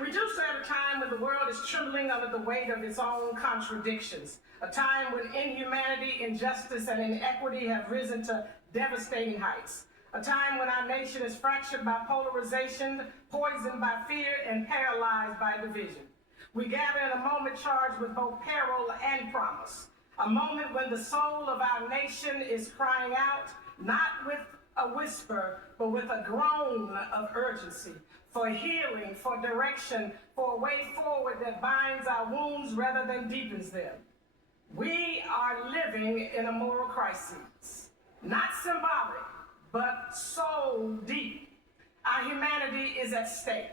We do so at a time when the world is trembling under the weight of its own contradictions, a time when inhumanity, injustice, and inequity have risen to devastating heights, a time when our nation is fractured by polarization, poisoned by fear, and paralyzed by division. We gather in a moment charged with both peril and promise, a moment when the soul of our nation is crying out, not with a whisper, but with a groan of urgency, for healing, for direction, for a way forward that binds our wounds rather than deepens them. We are living in a moral crisis, not symbolic, but so deep. Our humanity is at stake.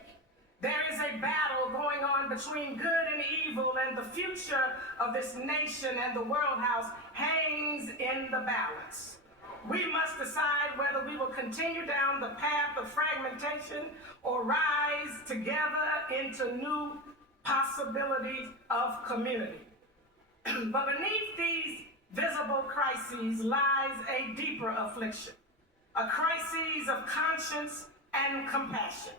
There is a battle going on between good and evil, and the future of this nation and the world house hangs in the balance. We must decide whether we will continue down the path of fragmentation or rise together into new possibilities of community. But beneath these visible crises lies a deeper affliction, a crisis of conscience and compassion.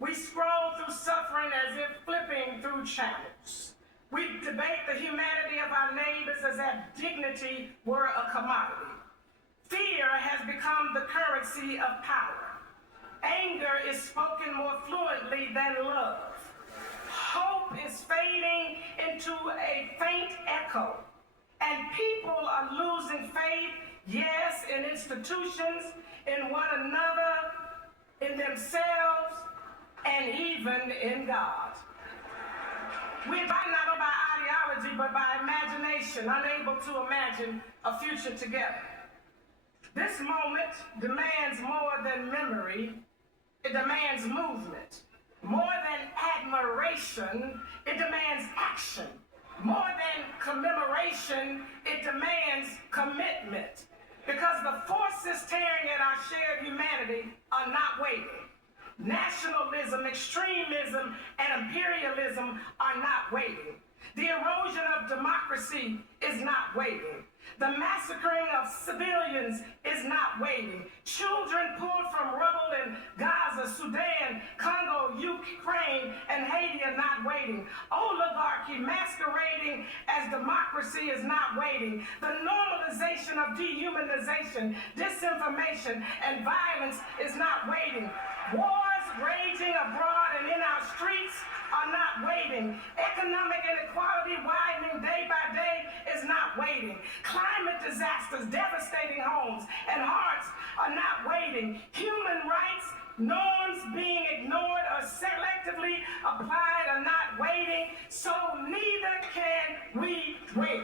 We scroll through suffering as if flipping through channels. We debate the humanity of our neighbors as if dignity were a commodity. Fear has become the currency of power. Anger is spoken more fluently than love. Hope is fading into a faint echo, and people are losing faith, yes, in institutions, in one another, in themselves, and even in God. We fight not by ideology, but by imagination, unable to imagine a future together. This moment demands more than memory, it demands movement. More than admiration, it demands action. More than commemoration, it demands commitment. Because the forces tearing at our shared humanity are not waiting. Nationalism, extremism, and imperialism are not waiting. The erosion of democracy is not waiting. The massacring of civilians is not waiting. Children pulled from rubble in Gaza, Sudan, Congo, Ukraine, and Haiti are not waiting. Oligarchy masquerading as democracy is not waiting. The normalization of dehumanization, disinformation, and violence is not waiting. Wars raging abroad and in our streets are not waiting. Economic inequality widening day by day is not waiting. Climate disasters devastating homes and hearts are not waiting. Human rights norms being ignored or selectively applied are not waiting, so neither can we wait.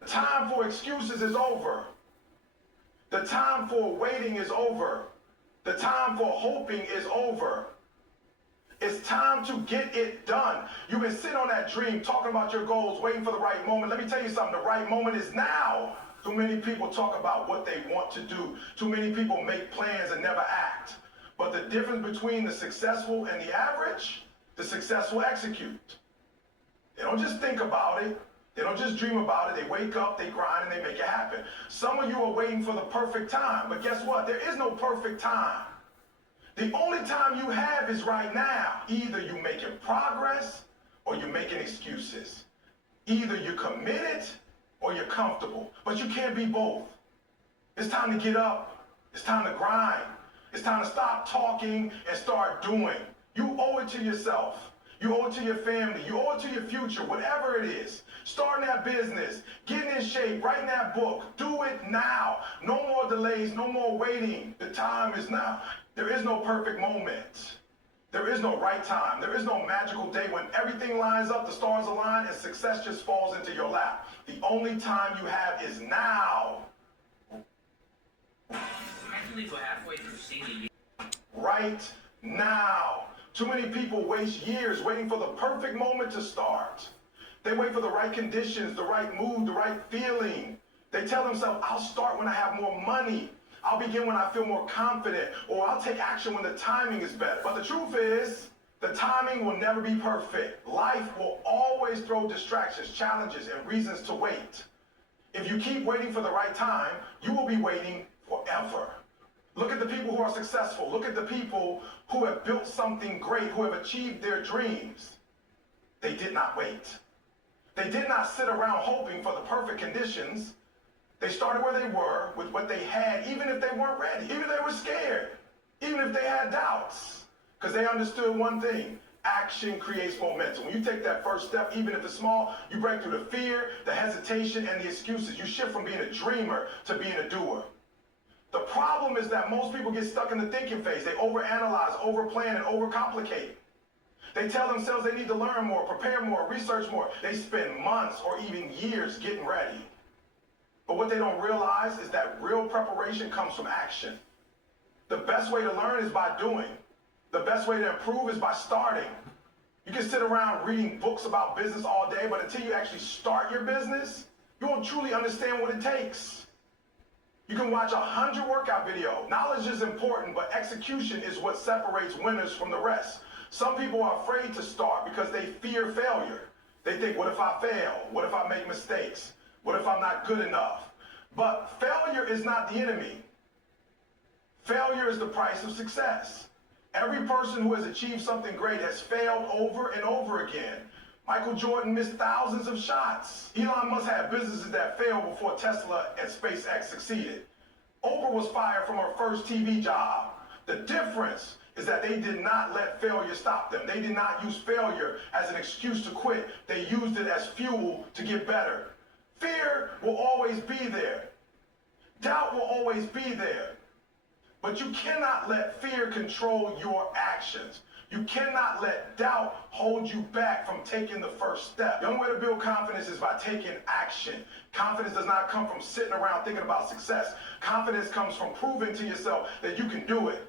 The time for excuses is over. The time for waiting is over. The time for hoping is over. It's time to get it done. You've been sitting on that dream, talking about your goals, waiting for the right moment. Let me tell you something, the right moment is now. Too many people talk about what they want to do. Too many people make plans and never act. But the difference between the successful and the average, the successful execute. They don't just think about it. They don't just dream about it. They wake up, they grind, and they make it happen. Some of you are waiting for the perfect time. But guess what? There is no perfect time. The only time you have is right now. Either you're making progress or you're making excuses. Either you're committed or you're comfortable. But you can't be both. It's time to get up. It's time to grind. It's time to stop talking and start doing. You owe it to yourself. You owe it to your family. You owe it to your future, whatever it is. Starting that business, getting in shape, writing that book. Do it now. No more delays, no more waiting. The time is now. There is no perfect moment. There is no right time. There is no magical day when everything lines up, the stars align, and success just falls into your lap. The only time you have is now. Actually, go halfway through singing. Right now. Too many people waste years waiting for the perfect moment to start. They wait for the right conditions, the right mood, the right feeling. They tell themselves, I'll start when I have more money. I'll begin when I feel more confident, or I'll take action when the timing is better. But the truth is, the timing will never be perfect. Life will always throw distractions, challenges, and reasons to wait. If you keep waiting for the right time, you will be waiting forever. Look at the people who are successful. Look at the people who have built something great, who have achieved their dreams. They did not wait. They did not sit around hoping for the perfect conditions. They started where they were with what they had, even if they weren't ready, even if they were scared, even if they had doubts, because they understood one thing: action creates momentum. When you take that first step, even if it's small, you break through the fear, the hesitation, and the excuses. You shift from being a dreamer to being a doer. The problem is that most people get stuck in the thinking phase. They overanalyze, overplan, and overcomplicate. They tell themselves they need to learn more, prepare more, research more. They spend months or even years getting ready. But what they don't realize is that real preparation comes from action. The best way to learn is by doing. The best way to improve is by starting. You can sit around reading books about business all day, but until you actually start your business, you won't truly understand what it takes. You can watch 100 workout videos. Knowledge is important, but execution is what separates winners from the rest. Some people are afraid to start because they fear failure. They think, what if I fail? What if I make mistakes? What if I'm not good enough? But failure is not the enemy. Failure is the price of success. Every person who has achieved something great has failed over and over again. Michael Jordan missed thousands of shots. Elon Musk had businesses that failed before Tesla and SpaceX succeeded. Oprah was fired from her first TV job. The difference is that they did not let failure stop them. They did not use failure as an excuse to quit. They used it as fuel to get better. Fear will always be there. Doubt will always be there. But you cannot let fear control your actions. You cannot let doubt hold you back from taking the first step. The only way to build confidence is by taking action. Confidence does not come from sitting around thinking about success. Confidence comes from proving to yourself that you can do it.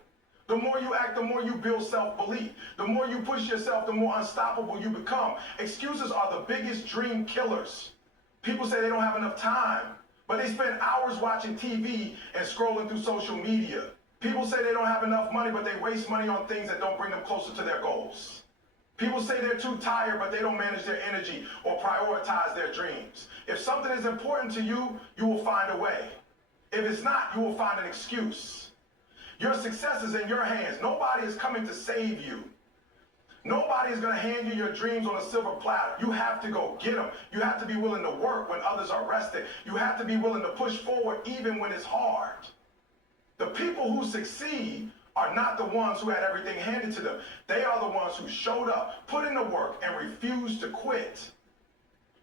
The more you act, the more you build self-belief. The more you push yourself, the more unstoppable you become. Excuses are the biggest dream killers. People say they don't have enough time, but they spend hours watching TV and scrolling through social media. People say they don't have enough money, but they waste money on things that don't bring them closer to their goals. People say they're too tired, but they don't manage their energy or prioritize their dreams. If something is important to you, you will find a way. If it's not, you will find an excuse. Your success is in your hands. Nobody is coming to save you. Nobody is going to hand you your dreams on a silver platter. You have to go get them. You have to be willing to work when others are resting. You have to be willing to push forward even when it's hard. The people who succeed are not the ones who had everything handed to them. They are the ones who showed up, put in the work, and refused to quit.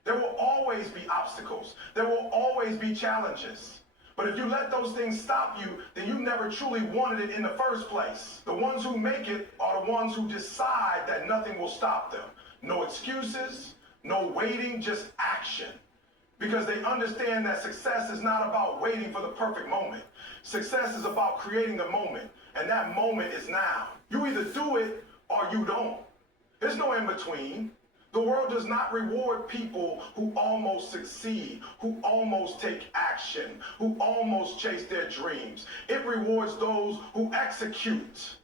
There will always be obstacles. There will always be challenges. But if you let those things stop you, then you never truly wanted it in the first place. The ones who make it are the ones who decide that nothing will stop them. No excuses, no waiting, just action. Because they understand that success is not about waiting for the perfect moment. Success is about creating the moment, and that moment is now. You either do it or you don't. There's no in between. The world does not reward people who almost succeed, who almost take action, who almost chase their dreams. It rewards those who execute.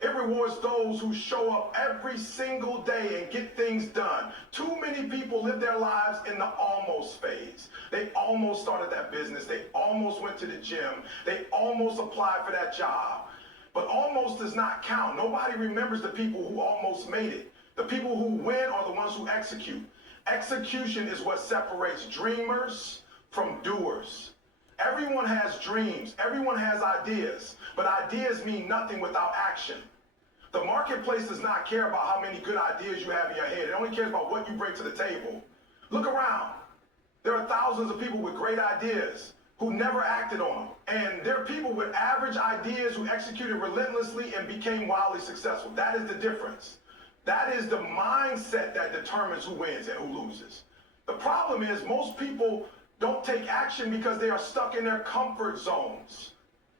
It rewards those who show up every single day and get things done. Too many people live their lives in the almost phase. They almost started that business. They almost went to the gym. They almost applied for that job. But almost does not count. Nobody remembers the people who almost made it. The people who win are the ones who execute. Execution is what separates dreamers from doers. Everyone has dreams. Everyone has ideas. But ideas mean nothing without action. The marketplace does not care about how many good ideas you have in your head. It only cares about what you bring to the table. Look around. There are thousands of people with great ideas who never acted on them. And there are people with average ideas who executed relentlessly and became wildly successful. That is the difference. That is the mindset that determines who wins and who loses. The problem is most people don't take action because they are stuck in their comfort zones.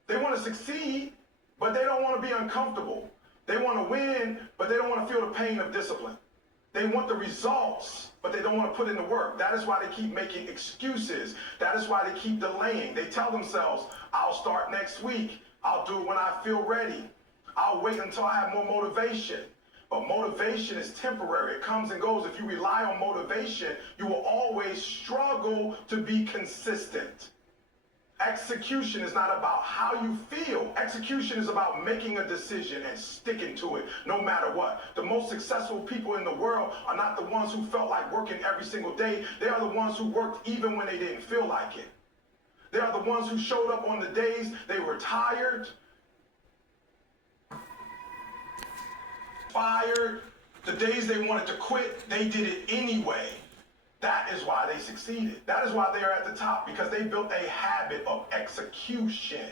They want to succeed, but they don't want to be uncomfortable. They want to win, but they don't want to feel the pain of discipline. They want the results, but they don't want to put in the work. That is why they keep making excuses. That is why they keep delaying. They tell themselves, I'll start next week. I'll do it when I feel ready. I'll wait until I have more motivation. But motivation is temporary. It comes and goes. If you rely on motivation, you will always struggle to be consistent. Execution is not about how you feel. Execution is about making a decision and sticking to it no matter what. The most successful people in the world are not the ones who felt like working every single day. They are the ones who worked even when they didn't feel like it. They are the ones who showed up on the days they were tired, fired, the days they wanted to quit, they did it anyway. That is why they succeeded. That is why they are at the top, because they built a habit of execution.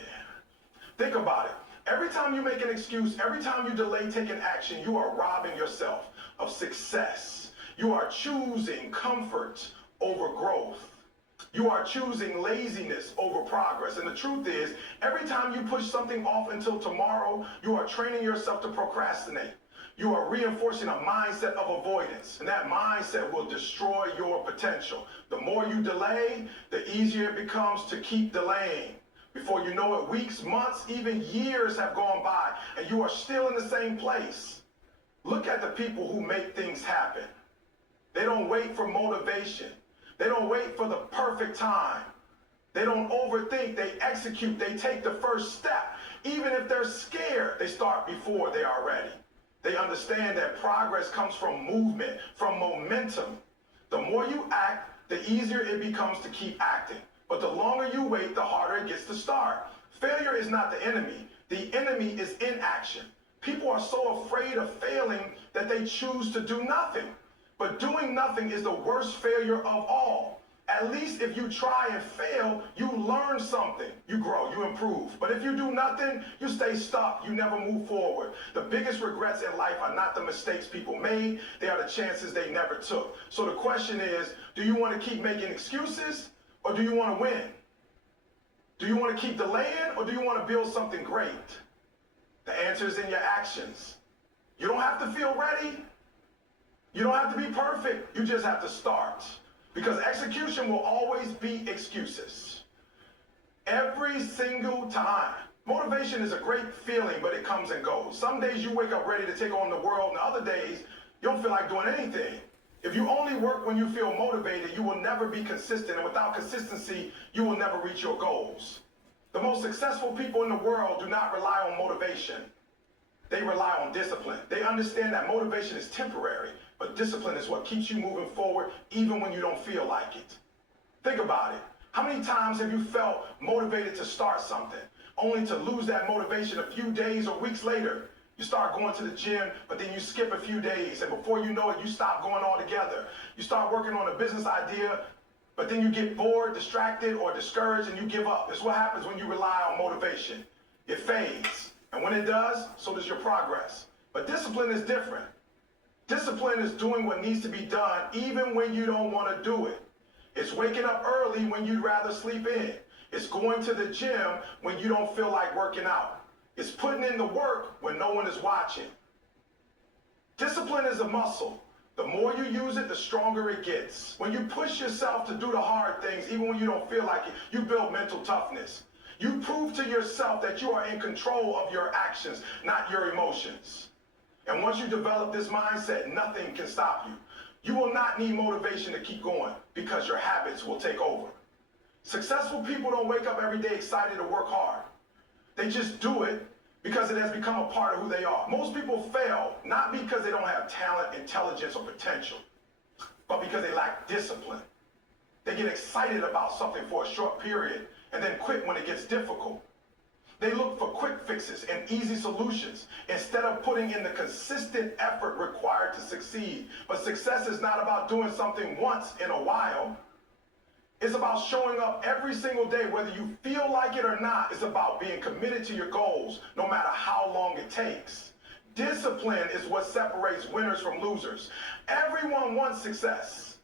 Think about it. Every time you make an excuse, every time you delay taking action, you are robbing yourself of success. You are choosing comfort over growth. You are choosing laziness over progress. And the truth is, every time you push something off until tomorrow, you are training yourself to procrastinate. You are reinforcing a mindset of avoidance, and that mindset will destroy your potential. The more you delay, the easier it becomes to keep delaying. Before you know it, weeks, months, even years have gone by, and you are still in the same place. Look at the people who make things happen. They don't wait for motivation. They don't wait for the perfect time. They don't overthink. They execute. They take the first step. Even if they're scared, they start before they are ready. They understand that progress comes from movement, from momentum. The more you act, the easier it becomes to keep acting. But the longer you wait, the harder it gets to start. Failure is not the enemy. The enemy is inaction. People are so afraid of failing that they choose to do nothing. But doing nothing is the worst failure of all. At least if you try and fail, you learn something. You grow, you improve. But if you do nothing, you stay stuck. You never move forward. The biggest regrets in life are not the mistakes people made. They are the chances they never took. So the question is, do you want to keep making excuses, or do you want to win? Do you want to keep delaying, or do you want to build something great? The answer is in your actions. You don't have to feel ready. You don't have to be perfect. You just have to start. Because execution will always be excuses. Every single time. Motivation is a great feeling, but it comes and goes. Some days you wake up ready to take on the world, and other days you don't feel like doing anything. If you only work when you feel motivated, you will never be consistent. And without consistency, you will never reach your goals. The most successful people in the world do not rely on motivation. They rely on discipline. They understand that motivation is temporary, but discipline is what keeps you moving forward even when you don't feel like it. Think about it. How many times have you felt motivated to start something, only to lose that motivation a few days or weeks later? You start going to the gym, but then you skip a few days, and before you know it, you stop going altogether. You start working on a business idea, but then you get bored, distracted, or discouraged, and you give up. It's what happens when you rely on motivation. It fades. And when it does, so does your progress. But discipline is different. Discipline is doing what needs to be done even when you don't want to do it. It's waking up early when you'd rather sleep in. It's going to the gym when you don't feel like working out. It's putting in the work when no one is watching. Discipline is a muscle. The more you use it, the stronger it gets. When you push yourself to do the hard things, even when you don't feel like it, you build mental toughness. You prove to yourself that you are in control of your actions, not your emotions. And once you develop this mindset, nothing can stop you. You will not need motivation to keep going because your habits will take over. Successful people don't wake up every day excited to work hard. They just do it because it has become a part of who they are. Most people fail not because they don't have talent, intelligence, or potential, but because they lack discipline. They get excited about something for a short period and then quit when it gets difficult. They look for quick fixes and easy solutions instead of putting in the consistent effort required to succeed. But success is not about doing something once in a while. It's about showing up every single day, whether you feel like it or not. It's about being committed to your goals, no matter how long it takes. Discipline is what separates winners from losers. Everyone wants success.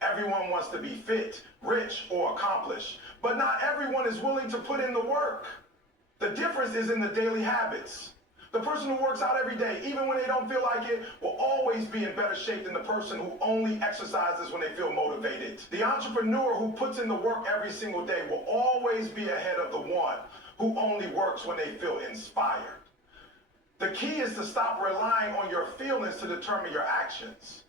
Everyone wants to be fit, rich, or accomplished. But not everyone is willing to put in the work. The difference is in the daily habits. The person who works out every day, even when they don't feel like it, will always be in better shape than the person who only exercises when they feel motivated. The entrepreneur who puts in the work every single day will always be ahead of the one who only works when they feel inspired. The key is to stop relying on your feelings to determine your actions.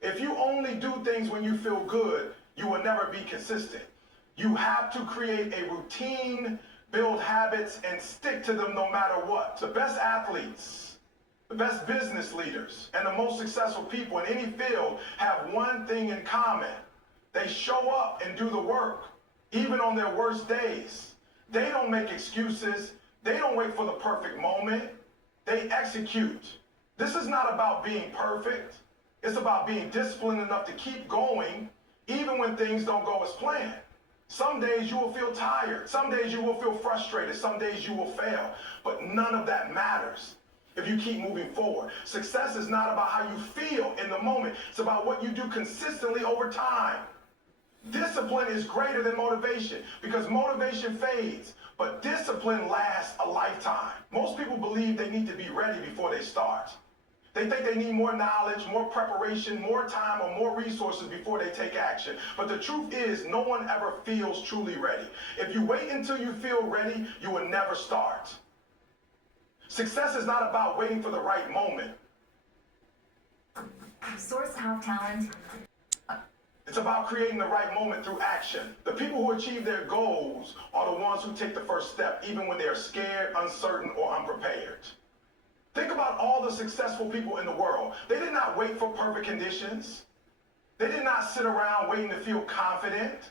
If you only do things when you feel good, you will never be consistent. You have to create a routine, build habits, and stick to them no matter what. The best athletes, the best business leaders, and the most successful people in any field have one thing in common. They show up and do the work, even on their worst days. They don't make excuses. They don't wait for the perfect moment. They execute. This is not about being perfect. It's about being disciplined enough to keep going, even when things don't go as planned. Some days you will feel tired. Some days you will feel frustrated. Some days you will fail. But none of that matters if you keep moving forward. Success is not about how you feel in the moment. It's about what you do consistently over time. Discipline is greater than motivation because motivation fades, but discipline lasts a lifetime. Most people believe they need to be ready before they start. They think they need more knowledge, more preparation, more time, or more resources before they take action. But the truth is, no one ever feels truly ready. If you wait until you feel ready, you will never start. Success is not about waiting for the right moment. Source have talent. It's about creating the right moment through action. The people who achieve their goals are the ones who take the first step, even when they are scared, uncertain, or unprepared. Think about all the successful people in the world. They did not wait for perfect conditions. They did not sit around waiting to feel confident.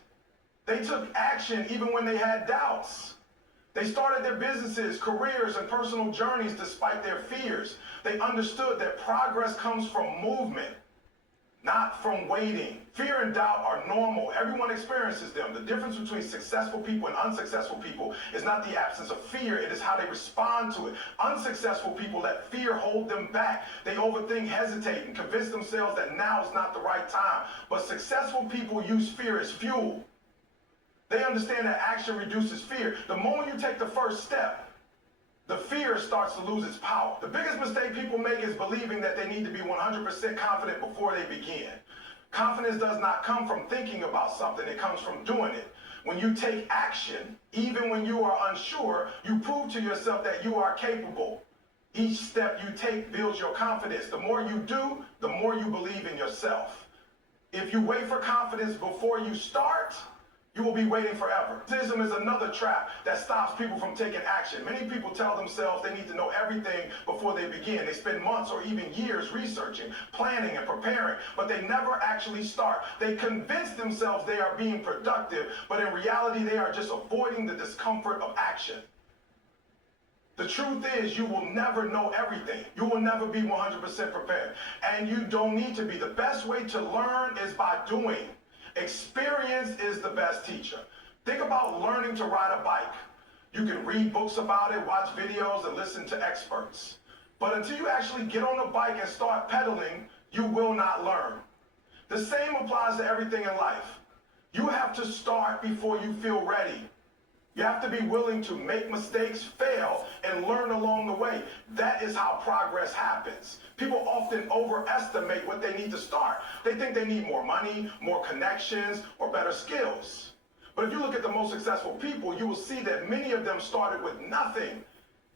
They took action even when they had doubts. They started their businesses, careers, and personal journeys despite their fears. They understood that progress comes from movement, not from waiting. Fear and doubt are normal. Everyone experiences them. The difference between successful people and unsuccessful people is not the absence of fear. It is how they respond to it. Unsuccessful people let fear hold them back. They overthink, hesitate, and convince themselves that now is not the right time. But successful people use fear as fuel. They understand that action reduces fear. The moment you take the first step, the fear starts to lose its power. The biggest mistake people make is believing that they need to be 100% confident before they begin. Confidence does not come from thinking about something, it comes from doing it. When you take action, even when you are unsure, you prove to yourself that you are capable. Each step you take builds your confidence. The more you do, the more you believe in yourself. If you wait for confidence before you start, you will be waiting forever. Cynicism is another trap that stops people from taking action. Many people tell themselves they need to know everything before they begin. They spend months or even years researching, planning, and preparing, but they never actually start. They convince themselves they are being productive, but in reality, they are just avoiding the discomfort of action. The truth is, you will never know everything. You will never be 100% prepared. And you don't need to be. The best way to learn is by doing. Experience is the best teacher. Think about learning to ride a bike. You can read books about it, watch videos, and listen to experts. But until you actually get on the bike and start pedaling, you will not learn. The same applies to everything in life. You have to start before you feel ready. You have to be willing to make mistakes, fail, and learn along the way. That is how progress happens. People often overestimate what they need to start. They think they need more money, more connections, or better skills. But if you look at the most successful people, you will see that many of them started with nothing.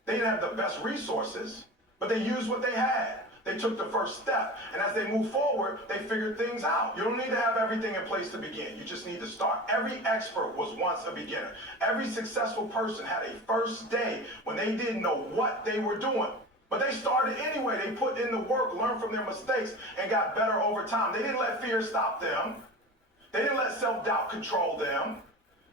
They didn't have the best resources, but they used what they had. They took the first step, and as they moved forward, they figured things out. You don't need to have everything in place to begin. You just need to start. Every expert was once a beginner. Every successful person had a first day when they didn't know what they were doing. But they started anyway. They put in the work, learned from their mistakes, and got better over time. They didn't let fear stop them. They didn't let self-doubt control them.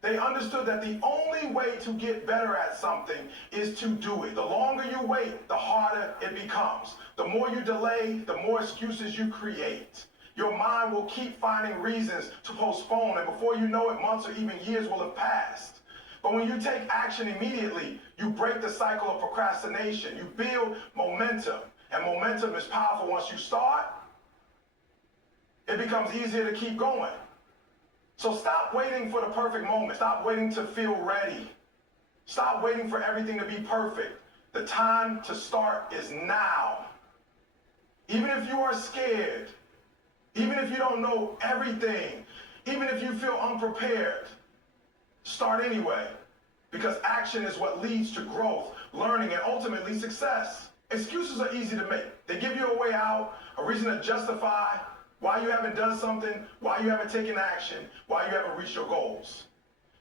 They understood that the only way to get better at something is to do it. The longer you wait, the harder it becomes. The more you delay, the more excuses you create. Your mind will keep finding reasons to postpone, and before you know it, months or even years will have passed. But when you take action immediately, you break the cycle of procrastination. You build momentum, and momentum is powerful. Once you start, it becomes easier to keep going. So stop waiting for the perfect moment. Stop waiting to feel ready. Stop waiting for everything to be perfect. The time to start is now. Even if you are scared, even if you don't know everything, even if you feel unprepared, start anyway. Because action is what leads to growth, learning, and ultimately success. Excuses are easy to make. They give you a way out, a reason to justify why you haven't done something, why you haven't taken action, why you haven't reached your goals.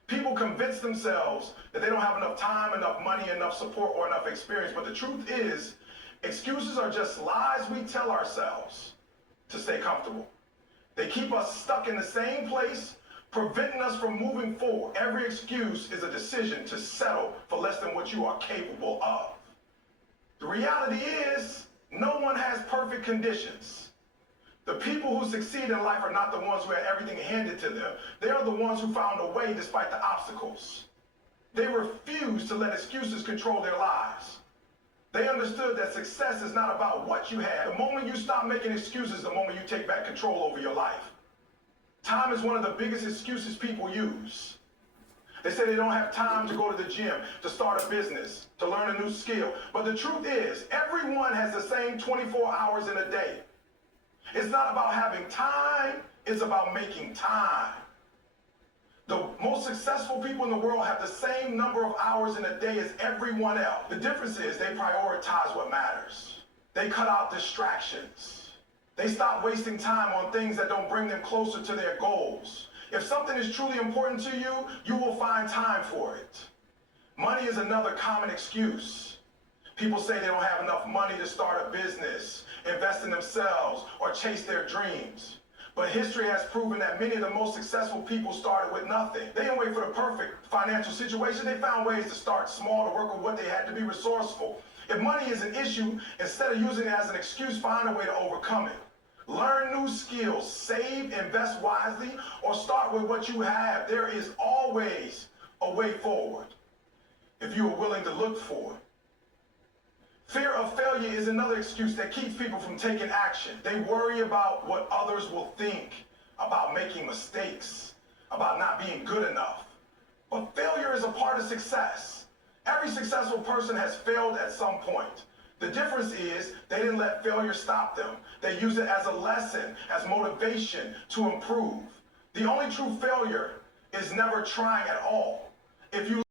People convince themselves that they don't have enough time, enough money, enough support, or enough experience. But the truth is, excuses are just lies we tell ourselves to stay comfortable. They keep us stuck in the same place, preventing us from moving forward. Every excuse is a decision to settle for less than what you are capable of. The reality is, no one has perfect conditions. The people who succeed in life are not the ones who had everything handed to them. They are the ones who found a way despite the obstacles. They refuse to let excuses control their lives. They understood that success is not about what you have. The moment you stop making excuses, the moment you take back control over your life. Time is one of the biggest excuses people use. They say they don't have time to go to the gym, to start a business, to learn a new skill. But the truth is, everyone has the same 24 hours in a day. It's not about having time, it's about making time. The most successful people in the world have the same number of hours in a day as everyone else. The difference is they prioritize what matters. They cut out distractions. They stop wasting time on things that don't bring them closer to their goals. If something is truly important to you, you will find time for it. Money is another common excuse. People say they don't have enough money to start a business, invest in themselves, or chase their dreams. But history has proven that many of the most successful people started with nothing. They didn't wait for the perfect financial situation. They found ways to start small, to work with what they had, to be resourceful. If money is an issue, instead of using it as an excuse, find a way to overcome it. Learn new skills, save, invest wisely, or start with what you have. There is always a way forward if you are willing to look for it. Fear of failure is another excuse that keeps people from taking action. They worry about what others will think, about making mistakes, about not being good enough. But failure is a part of success. Every successful person has failed at some point. The difference is they didn't let failure stop them. They use it as a lesson, as motivation to improve. The only true failure is never trying at all. If you